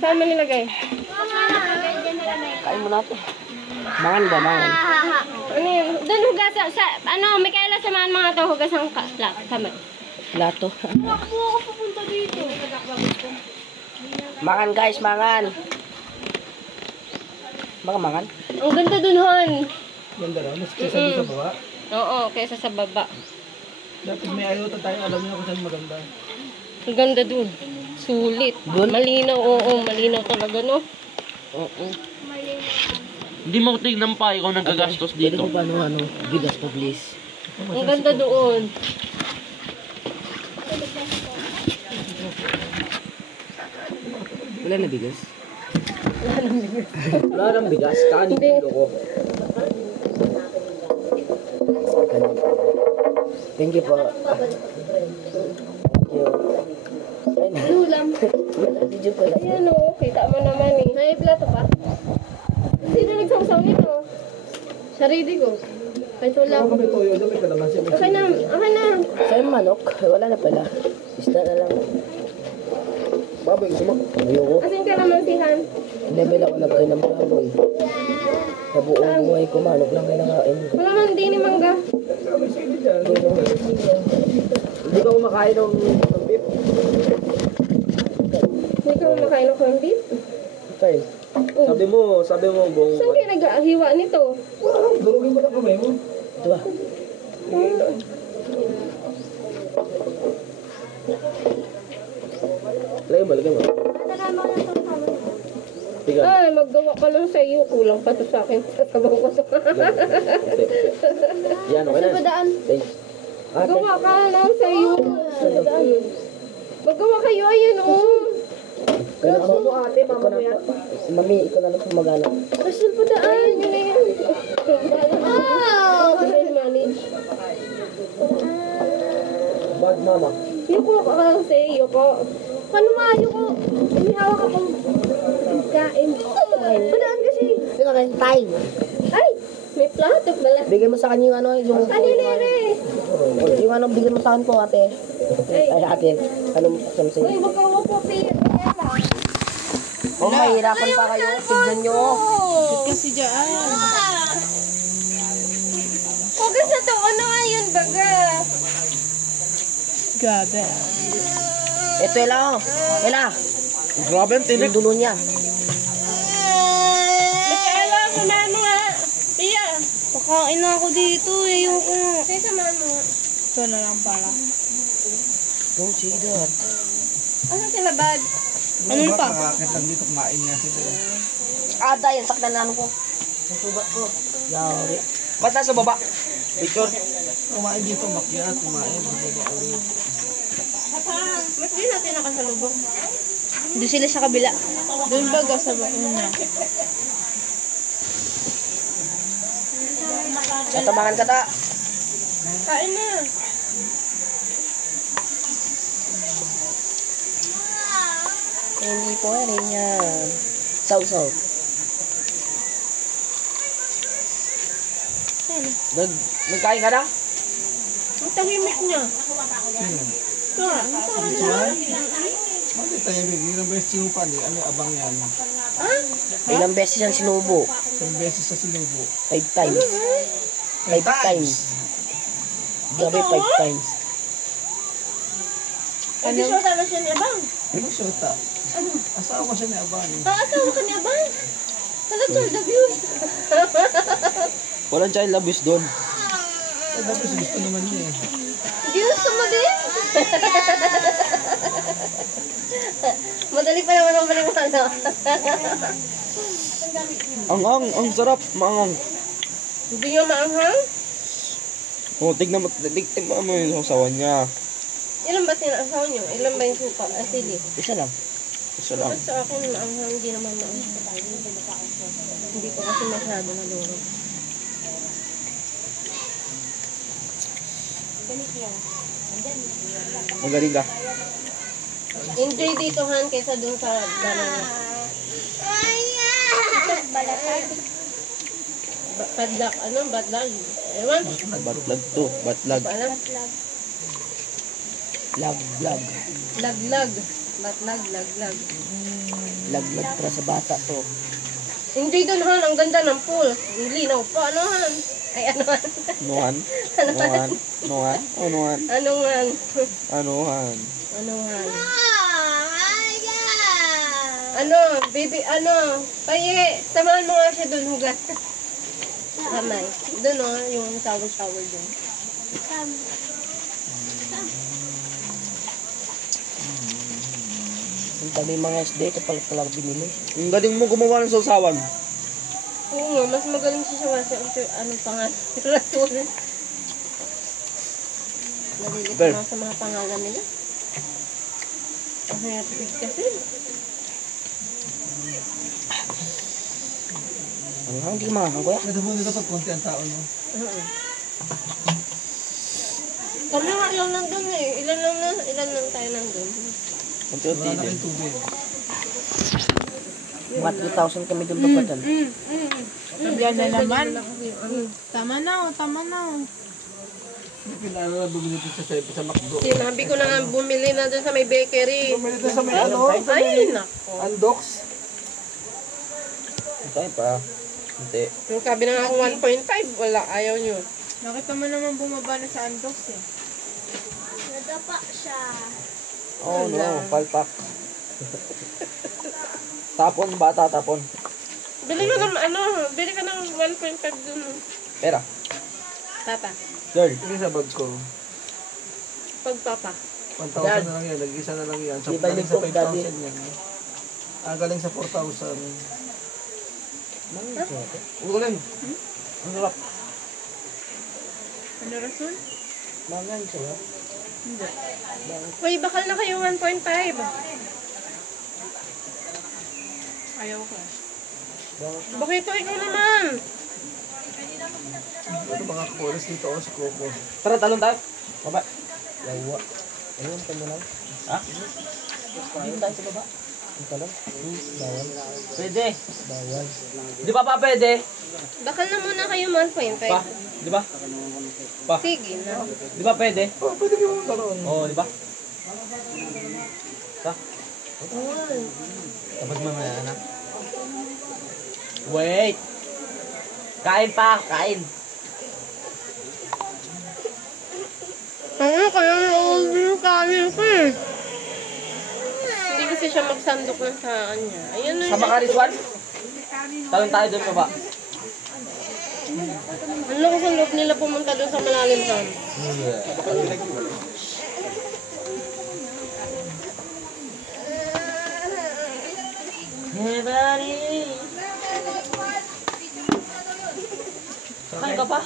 Saan mo nilagay? Kain mo natin. Mangan ba, mangan? Ano yun? Doon hugasan. Mikaela, samahan mga to. Hugasan ka. Tama. Plato. Ako pupunta dito. Mangan guys, mangan. Baka mangan? Ang ganda dun, hon. Ganda raw, mas kaysa doon sa baba. Oo, kaysa sa baba. Dapat may ayuta tayo, alam niyo kung saan maganda. Ang ganda dun. Sulit. Malinaw, oo. Malinaw talaga, no? Oo. Hindi mo tignan pa, ikaw nagagastos Pwede dito. ko pa bigas po please. Ang ganda doon. Wala na bigas? Wala nang bigas. Kanin yung loko. Thank you po. Thank you. Lulam. Video ko lang. Ayan o, kita mo naman eh. May plato pa? Sino nagsawsaw nito? Sarili ko. Kahit wala Ako ko. may toyo, doon may kalamansi. Okay na, okay na. Sa'yo manok? Wala na pala. Isda na lang. Baboy, gusto mo? Ayoko. Asin ka naman sihan. Level ako na kayo ng baboy. Sa buong buhay ko, manok lang kinakain. Wala man din ni Mangga. Hindi ka kumakain ng beef. Hindi ka kumakain ng corned beef. Okay. Sabi mo, buong... Saan kayo nag-ahiwa nito? Durugin ko na kamay mo. Ito ba? Lagay mo. Tiga. Ay, maggawa ka lang sa iyo. Kulang pa to sa akin. Sasabaw ko to. Yan, okay na. Sabadaan. Thanks. Gawa ka lang sa iyo. Maggawa kayo. Ayun oh. Kaya na mo ate, mama mo yan. Mami, ikaw na lang pumagana. Rasul pa daan. Yun na yan. Wow! Manage. Bad mama. Yuko ka lang sa iyo ko. Paano maayo ko? Umihawak akong kain. Padaan kasi. Tingnan kayo, time. Ay! May plato pala. Bigyan mo sa kanya yung ano, yung... Kanilere! Yung ano, bigyan mo sa akin po ate. Ay. Ay ate, anong samsing? Uy, wag kang upo, Pia. Oh, mahirapan pa kayo. Tignan nyo. Kasi dyan. Huwag ka sa to. Ano ayun, baga? Gabi. Ito, Ela. Ela. Grabe ang tinik. Yung dulo niya. Mikaela, kumain mo nga. Pia. Pakain na ako dito, ayoko nga. Kaya samahan mo nga. Ito na lang pala. Don't say that. Ano sila, bad? Ano pa? Nakakit lang dito, kumain nga sila. Ada, yan. Saktan na ano ko. Ang subat ko. Yari. Ba't nasa baba? Picture. Kumain dito, makyat, kumain. Baba ulit. Mas di natin nakasalubong. Doon sila sa kabila. Doon baga sa una. Tatabangan ka ta. Kain na. Hindi po rin yan. Saw-saw. Nagkain ka na? Ang tahimik niya. Ito ah. Bakit tayo, ilang beses sinupan eh. Ano abang yan? Ilang beses yan sinubo? Ilang beses sa sinubo. 5 times. 5 times. Grabe, 5 times. Ano? Hindi siya tala siya ni Abang. Ano syota? Asawa siya ni Abang. Asawa ka ni Abang. Tala child abuse. Walang child abuse doon. Eh, tapos gusto naman niya eh. Ginusto mo din? Madali pa naman ang maniwala. Ang sarap, maangang. Hindi nga maanghang? Oh, tignan mo yung sasawan niya. Ilan ba sinasaw niyo? Ilan ba yung suka? Asili? Isa lang. Isa lang. Sa akin maanghang, hindi naman maanghang. Hindi ko kasi masyado naluro. Magaling ka. Enjoy dito Han kaysa dun sa dalawa. Padlak, ano? Badlag? Ewan? Batlag to. Batlag. Alam? Lag. Laglag. Ba't lag. Laglag para sa bata to. Hindi doon Han, ang ganda ng pool. Linaw pa, ano Han? Ay, ano Han? Anuhan? Anuhan? Anuhan? Anuhan? Ano Han? Anuhan? Ano Han? Ano, baby, ano? Paye, samahan mo nga siya doon hugas. Kamay. Doon o, yung shower doon. Ang dami mga SD, ito pala binili. Ang galing mo gumawa ng sausawan. Oo nga, mas magaling siya sa wasa. Anong pangalan? Rasul. Nalilito Ber. na ako sa mga pangalan nila. Ang hirap kasi. Ano nga, hindi mahang kuya? Nadabunin dapat konti ang tao, no? Kami nga lang nandun eh. Ilan lang tayo nandun. Unti-unti Wala na din. kayong tubig. Mga 2,000 kami doon papatan. Yan na naman. Tama na. Hindi pinala na bumili dito sa McDo. Sinabi ko na nga bumili na dun sa may bakery. Bumili dito sa may ano? Ay, nako. Andox. Tayo pa. Unti. Yung sabi na nga ako 1.5, wala, ayaw nyo. Nakita mo naman bumaba na sa Andox eh. Oh no, palpak. Tapon, bata, tapon. Bili ka ng bili ka ng 1.5 dun. Pera. Papa, Girl. Hindi sa bag ko. pagpapa. 1,000 na lang yan. Nag-isa na lang yan. So, Di ba galing sa yung daddy? 5,000 yan. Galing sa 4,000. Ang galing. Ang sarap. Ano rason? Mangan siya. Uy, bakal na kayo 1.5. Ayaw ko. Bakit ito ikaw naman? Ito mga kakulis dito ako si Coco. Tara, talon tayo. Baba. Yawa. Ayun, kami lang. Ha? Dito tayo sa baba. Ito lang. Bawal. Pwede. Bawal. Di ba pa pwede? Bakal na muna kayo 1.5. Pa? Di ba? Pa? Sige na. Di ba pwede? Oh, pwede kayo magkaroon. Oo, di ba? Pa? Tapos mamaya na. Wait! Kain pa! Kain! Ano kaya naubos yung kanin ko eh. Hindi kasi siya magsandok na sa kanya. Ayan na Sama ka, Rizwan? Talon tayo doon baba. Ano ko sa loob nila pumunta doon sa malalim saan? Hey, buddy! Kain ka pa?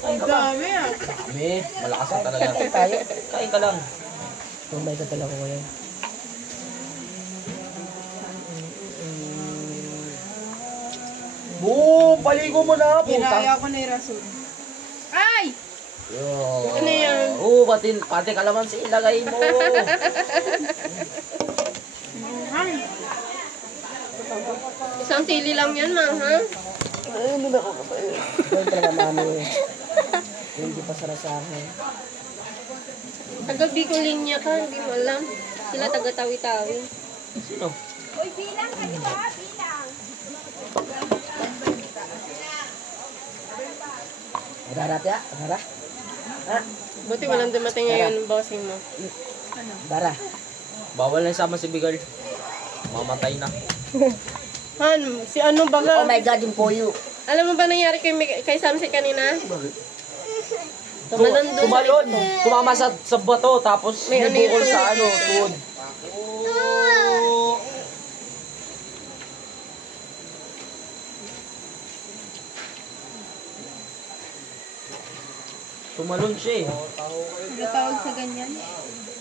Kain ka pa? Dami ah. Dami. Malakas ka talaga. Kain tayo. Kain ka lang. Tumay ka talaga ko ngayon. Boom! Paligo mo na! Puta! Ginaya ko na yung rason. Ay! Ano yan? Oo, pati kalamansi ilagay mo. Isang sili lang yan, ma, ha? Ito talaga mami. Hindi pa sarasahan. Taga Bicol linya ka, hindi mo alam. Sila taga Tawi-Tawi. Sino? Darat ya? Dara? Ha? Buti walang dumating ngayon ng bossing mo. Dara. Bawal na sama si Bigal. Mamatay na. Han, si ano Oh baga? my God, yung poyo. Alam mo ba nangyari kay Samsi kanina? Tumalon doon. Tumalon. Tumama sa bato tapos May ano bukol yun? sa tuhod. Tumalon siya eh. Ano tawag sa ganyan?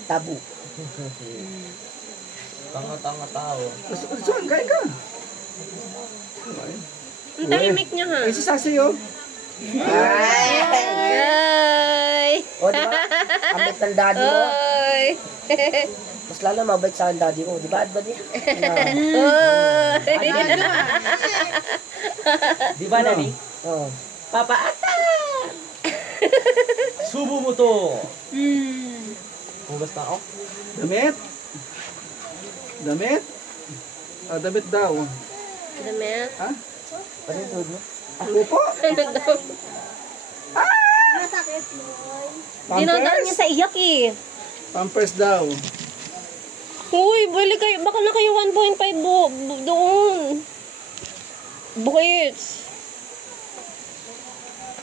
Tabu. Tanga-tanga tao. Saan? Kain ka. Ang tahimik niya, ha? Ay, si Sasi yun. Ay! O, di ba? Ang bait ng daddy mo. Ay! Mas lalo mabait sa akin daddy ko. Di ba, buddy? Ay! Di ba, Nani? Oo. Papa Ata! Subo mo to! Hugas na ako. Damit? Damit? Ah, damit daw. Damit. Ha? Ano yung tuhod mo? Ako po? Ano daw? Dinadaan niya sa iyak eh. Pampers daw. Uy, balik kayo. Baka na kayo 1.5 doon. Bukits.